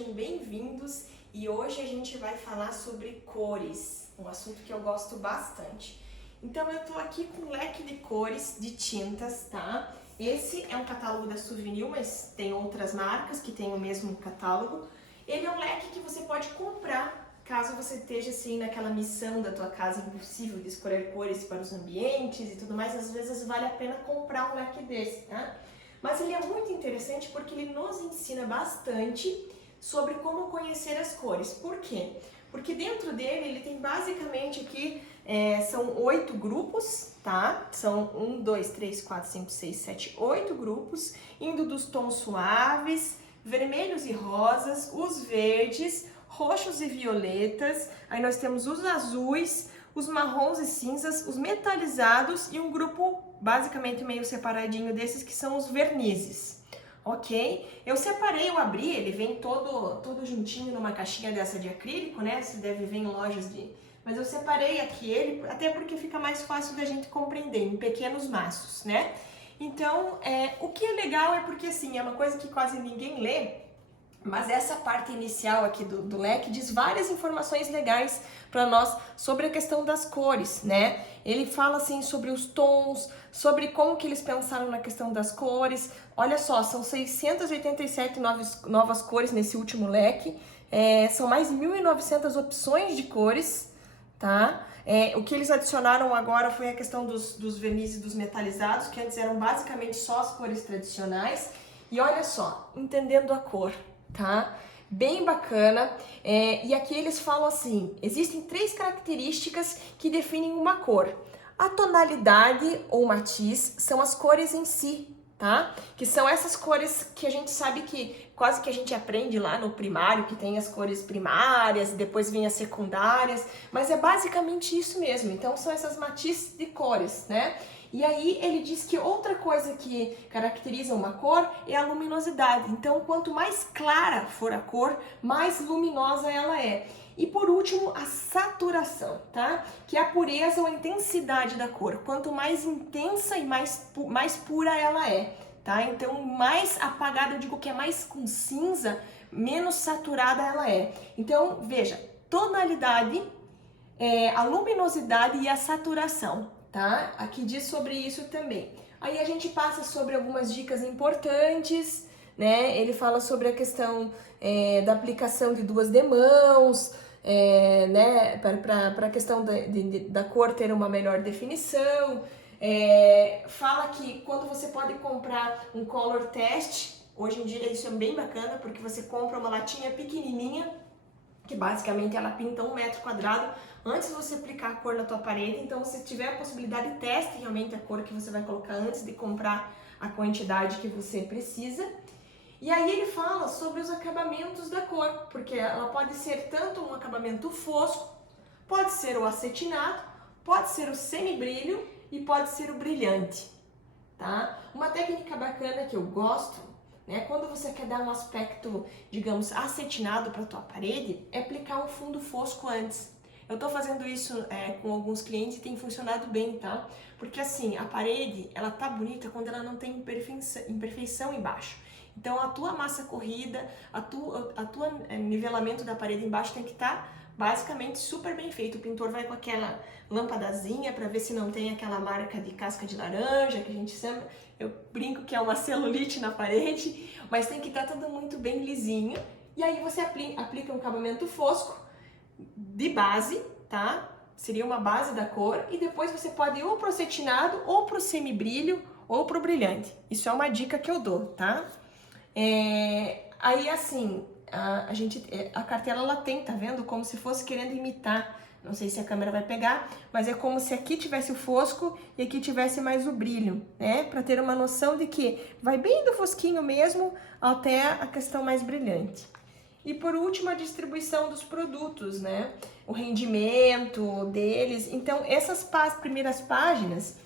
sejam bem-vindos e hoje a gente vai falar sobre cores, um assunto que eu gosto bastante. Então eu tô aqui com um leque de cores de tintas, tá? Esse é um catálogo da Souvenir, mas tem outras marcas que têm o mesmo catálogo. Ele é um leque que você pode comprar caso você esteja assim naquela missão da tua casa impossível de escolher cores para os ambientes e tudo mais. Às vezes vale a pena comprar um leque desse, tá? Mas ele é muito interessante porque ele nos ensina bastante sobre como conhecer as cores. Por quê? Porque dentro dele ele tem basicamente aqui, são 8 grupos, tá? São 1, 2, 3, 4, 5, 6, 7, 8 grupos, indo dos tons suaves, vermelhos e rosas, os verdes, roxos e violetas, aí nós temos os azuis, os marrons e cinzas, os metalizados e um grupo basicamente meio separadinho desses que são os vernizes, ok? Eu separei, eu abri, ele vem todo juntinho numa caixinha dessa de acrílico, né? Você deve ver em lojas de... Mas eu separei aqui ele, até porque fica mais fácil da gente compreender, em pequenos maços, né? Então, o que é legal é porque, assim, é uma coisa que quase ninguém lê, mas essa parte inicial aqui do leque diz várias informações legais para nós sobre a questão das cores, né? Ele fala assim sobre os tons, sobre como que eles pensaram na questão das cores. Olha só, são 687 novas cores nesse último leque. São mais de 1.900 opções de cores, tá? O que eles adicionaram agora foi a questão dos vernizes dos metalizados, que antes eram basicamente só as cores tradicionais. E olha só, entendendo a cor, tá? Bem bacana. E aqui eles falam assim: existem 3 características que definem uma cor. A tonalidade ou matiz são as cores em si, tá? Que são essas cores que a gente sabe que quase que a gente aprende lá no primário, que tem as cores primárias, depois vem as secundárias, mas é basicamente isso mesmo. Então são essas matizes de cores, né? E aí ele diz que outra coisa que caracteriza uma cor é a luminosidade. Então, quanto mais clara for a cor, mais luminosa ela é. E por último, a saturação, tá? Que é a pureza ou a intensidade da cor. Quanto mais intensa e mais pura ela é, tá? Então, mais apagada, eu digo que é mais com cinza, menos saturada ela é. Então, veja, tonalidade, a luminosidade e a saturação, tá? Aqui diz sobre isso também. Aí a gente passa sobre algumas dicas importantes, né? Ele fala sobre a questão da aplicação de 2 demãos, né? Para a questão da cor ter uma melhor definição. Fala que quando você pode comprar um color test, hoje em dia isso é bem bacana, porque você compra uma latinha pequenininha, que basicamente ela pinta 1 metro quadrado antes de você aplicar a cor na tua parede. Então, se tiver a possibilidade, teste realmente a cor que você vai colocar antes de comprar a quantidade que você precisa. E aí ele fala sobre os acabamentos da cor, porque ela pode ser tanto um acabamento fosco, pode ser o acetinado, pode ser o semibrilho e pode ser o brilhante, tá? Uma técnica bacana que eu gosto, né, quando você quer dar um aspecto, digamos, acetinado para a tua parede, é aplicar um fundo fosco antes. Eu tô fazendo isso com alguns clientes e tem funcionado bem, tá? Porque assim, a parede, ela tá bonita quando ela não tem imperfeição embaixo. Então a tua massa corrida, a tua nivelamento da parede embaixo tem que estar basicamente super bem feito. O pintor vai com aquela lâmpadazinha para ver se não tem aquela marca de casca de laranja que a gente chama. Eu brinco que é uma celulite na parede, mas tem que estar tudo muito bem lisinho. E aí você aplica um acabamento fosco de base, tá? Seria uma base da cor, e depois você pode ir ou pro acetinado, ou pro semibrilho, ou pro brilhante. Isso é uma dica que eu dou, tá? Aí assim, a cartela ela tem, tá vendo? Como se fosse querendo imitar. Não sei se a câmera vai pegar, mas é como se aqui tivesse o fosco e aqui tivesse mais o brilho, né? Para ter uma noção de que vai bem do fosquinho mesmo até a questão mais brilhante. E por último, a distribuição dos produtos, né? O rendimento deles. Então, essas primeiras páginas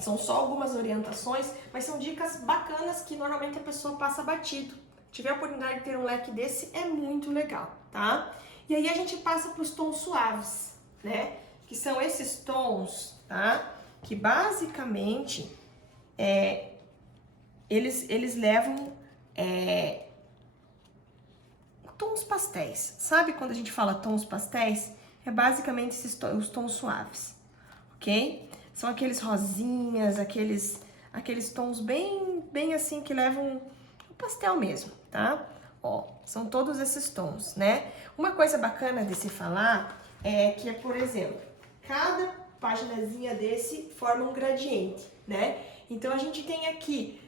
são só algumas orientações, mas são dicas bacanas que normalmente a pessoa passa batido. Tiver a oportunidade de ter um leque desse, é muito legal, tá? E aí a gente passa para os tons suaves, né? Que são esses tons, tá? Que basicamente eles levam tons pastéis. Sabe quando a gente fala tons pastéis? É basicamente os tons suaves, ok? São aqueles rosinhas, aqueles tons bem assim que levam o pastel mesmo, tá? Ó, são todos esses tons, né? Uma coisa bacana de se falar é que, por exemplo, cada paginazinha desse forma um gradiente, né? Então, a gente tem aqui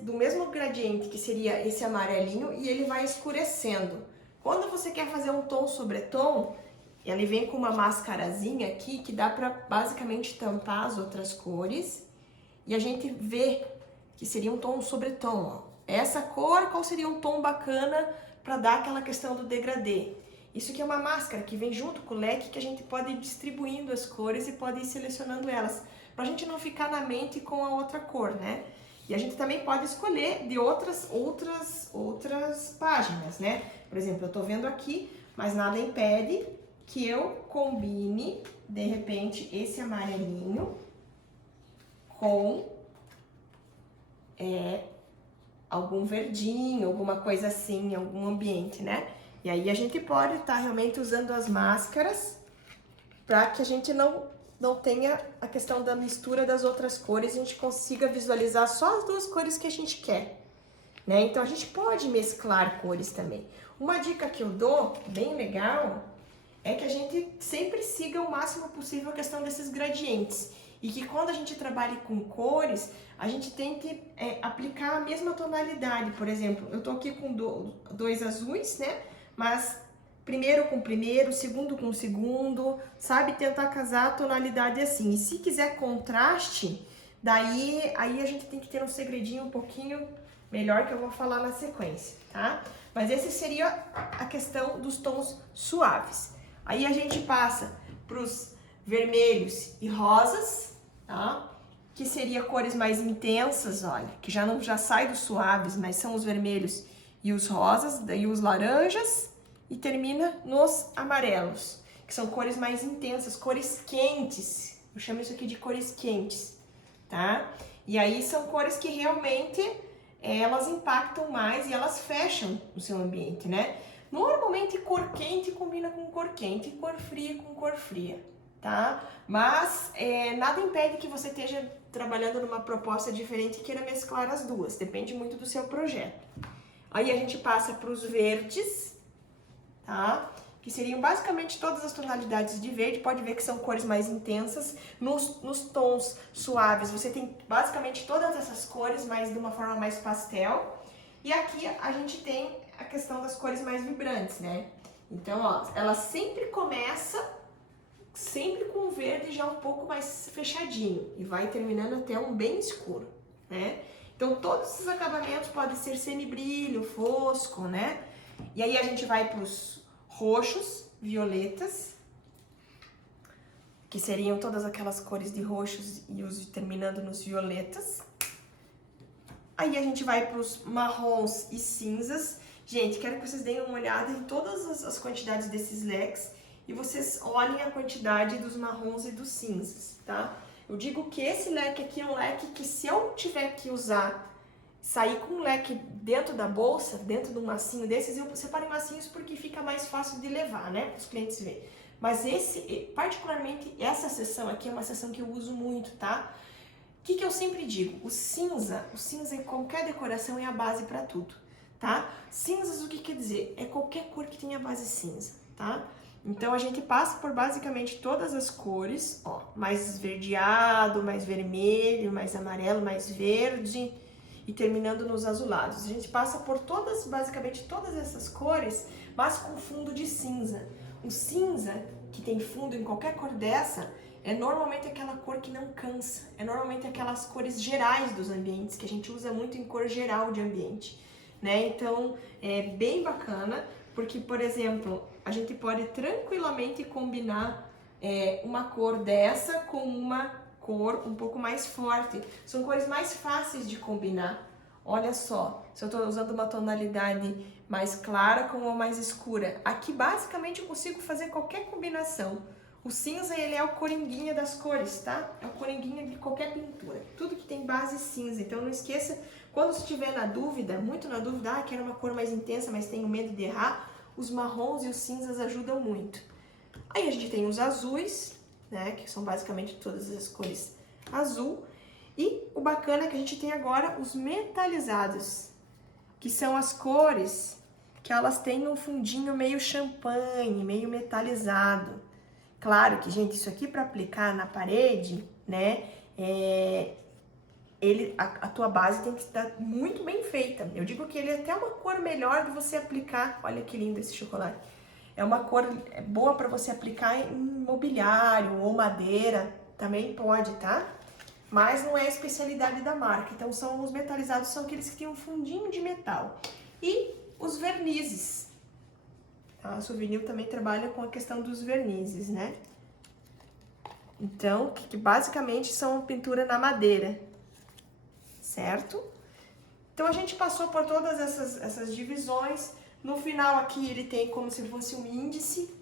do mesmo gradiente, que seria esse amarelinho, e ele vai escurecendo. Quando você quer fazer um tom sobre tom, ele vem com uma mascarazinha aqui que dá pra basicamente tampar as outras cores. E a gente vê que seria um tom sobre tom, ó. Essa cor, qual seria um tom bacana para dar aquela questão do degradê? Isso aqui é uma máscara que vem junto com o leque, que a gente pode ir distribuindo as cores e pode ir selecionando elas, pra gente não ficar na mente com a outra cor, né? E a gente também pode escolher de outras páginas, né? Por exemplo, eu tô vendo aqui, mas nada impede que eu combine, de repente, esse amarelinho com algum verdinho, alguma coisa assim, em algum ambiente, né? E aí a gente pode estar realmente usando as máscaras para que a gente não tenha a questão da mistura das outras cores, a gente consiga visualizar só as duas cores que a gente quer, né? Então a gente pode mesclar cores também. Uma dica que eu dou, bem legal, é que a gente sempre siga o máximo possível a questão desses gradientes. E que quando a gente trabalhe com cores, a gente tente aplicar a mesma tonalidade. Por exemplo, eu tô aqui com dois azuis, né? Mas primeiro com primeiro, segundo com segundo, sabe? Tentar casar a tonalidade assim. E se quiser contraste, aí a gente tem que ter um segredinho um pouquinho melhor que eu vou falar na sequência, tá? Mas esse seria a questão dos tons suaves. Aí a gente passa pros vermelhos e rosas, tá? Que seria cores mais intensas, olha, que já sai dos suaves, mas são os vermelhos e os rosas, daí os laranjas e termina nos amarelos, que são cores mais intensas, cores quentes. Eu chamo isso aqui de cores quentes, tá? E aí são cores que realmente elas impactam mais e elas fecham o seu ambiente, né? Normalmente cor quente combina com cor quente e cor fria com cor fria, tá? Mas nada impede que você esteja trabalhando numa proposta diferente e queira mesclar as duas, depende muito do seu projeto. Aí a gente passa para os verdes, tá? Que seriam basicamente todas as tonalidades de verde, pode ver que são cores mais intensas. Nos tons suaves você tem basicamente todas essas cores, mas de uma forma mais pastel. E aqui a gente tem a questão das cores mais vibrantes, né? Então, ó, ela sempre começa com o verde já um pouco mais fechadinho e vai terminando até um bem escuro, né? Então, todos esses acabamentos podem ser semibrilho, fosco, né? E aí a gente vai para os roxos, violetas, que seriam todas aquelas cores de roxos e terminando nos violetas. Aí a gente vai para os marrons e cinzas. Gente, quero que vocês deem uma olhada em todas as quantidades desses leques e vocês olhem a quantidade dos marrons e dos cinzas, tá? Eu digo que esse leque aqui é um leque que, se eu tiver que sair com um leque dentro da bolsa, dentro de um massinho desses, eu separo em massinhos porque fica mais fácil de levar, né? Para os clientes verem. Mas particularmente, essa seção aqui é uma seção que eu uso muito, tá? O que eu sempre digo? O cinza em qualquer decoração é a base para tudo, tá? Cinzas, o que quer dizer? É qualquer cor que tenha base cinza, tá? Então a gente passa por basicamente todas as cores, ó, mais esverdeado, mais vermelho, mais amarelo, mais verde e terminando nos azulados. A gente passa por basicamente todas essas cores, mas com fundo de cinza. O cinza que tem fundo em qualquer cor dessa é normalmente aquela cor que não cansa, é normalmente aquelas cores gerais dos ambientes, que a gente usa muito em cor geral de ambiente, né? Então, é bem bacana, porque, por exemplo, a gente pode tranquilamente combinar uma cor dessa com uma cor um pouco mais forte. São cores mais fáceis de combinar. Olha só, se eu estou usando uma tonalidade mais clara com uma mais escura, aqui basicamente eu consigo fazer qualquer combinação. O cinza, ele é o coringuinha das cores, tá? É o coringuinha de qualquer pintura. Tudo que tem base cinza. Então não esqueça, quando estiver na dúvida, muito na dúvida, quero uma cor mais intensa, mas tenho medo de errar, os marrons e os cinzas ajudam muito. Aí a gente tem os azuis, né, que são basicamente todas as cores azul. E o bacana é que a gente tem agora os metalizados, que são as cores que elas têm um fundinho meio champanhe, meio metalizado. Claro que, gente, isso aqui para aplicar na parede, né, a tua base tem que estar muito bem feita. Eu digo que ele é até uma cor melhor de você aplicar. Olha que lindo esse chocolate. É uma cor boa para você aplicar em mobiliário ou madeira, também pode, tá? Mas não é a especialidade da marca. Então, os metalizados são aqueles que têm um fundinho de metal. E os vernizes. Tá? A Souvenir também trabalha com a questão dos vernizes, né? Então, que basicamente são pintura na madeira, certo? Então, a gente passou por todas essas divisões. No final aqui ele tem como se fosse um índice,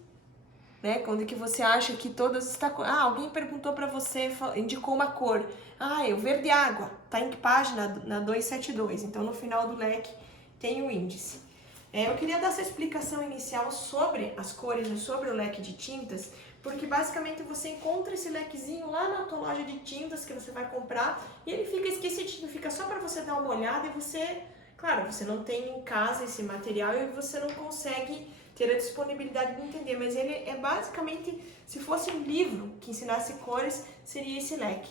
né? Quando que você acha que todas está... Ah, alguém perguntou para você, indicou uma cor. Ah, é o verde água. Tá em que página? Na 272. Então, no final do leque tem o índice. Eu queria dar essa explicação inicial sobre as cores e sobre o leque de tintas, porque basicamente você encontra esse lequezinho lá na tua loja de tintas que você vai comprar e ele fica esquecidinho, fica só para você dar uma olhada e você... Claro, você não tem em casa esse material e você não consegue ter a disponibilidade de entender, mas ele é basicamente, se fosse um livro que ensinasse cores, seria esse leque,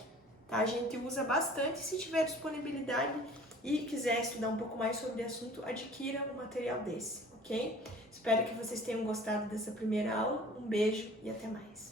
tá? A gente usa bastante, se tiver disponibilidade e quiser estudar um pouco mais sobre o assunto, adquira um material desse, ok? Espero que vocês tenham gostado dessa primeira aula, um beijo e até mais!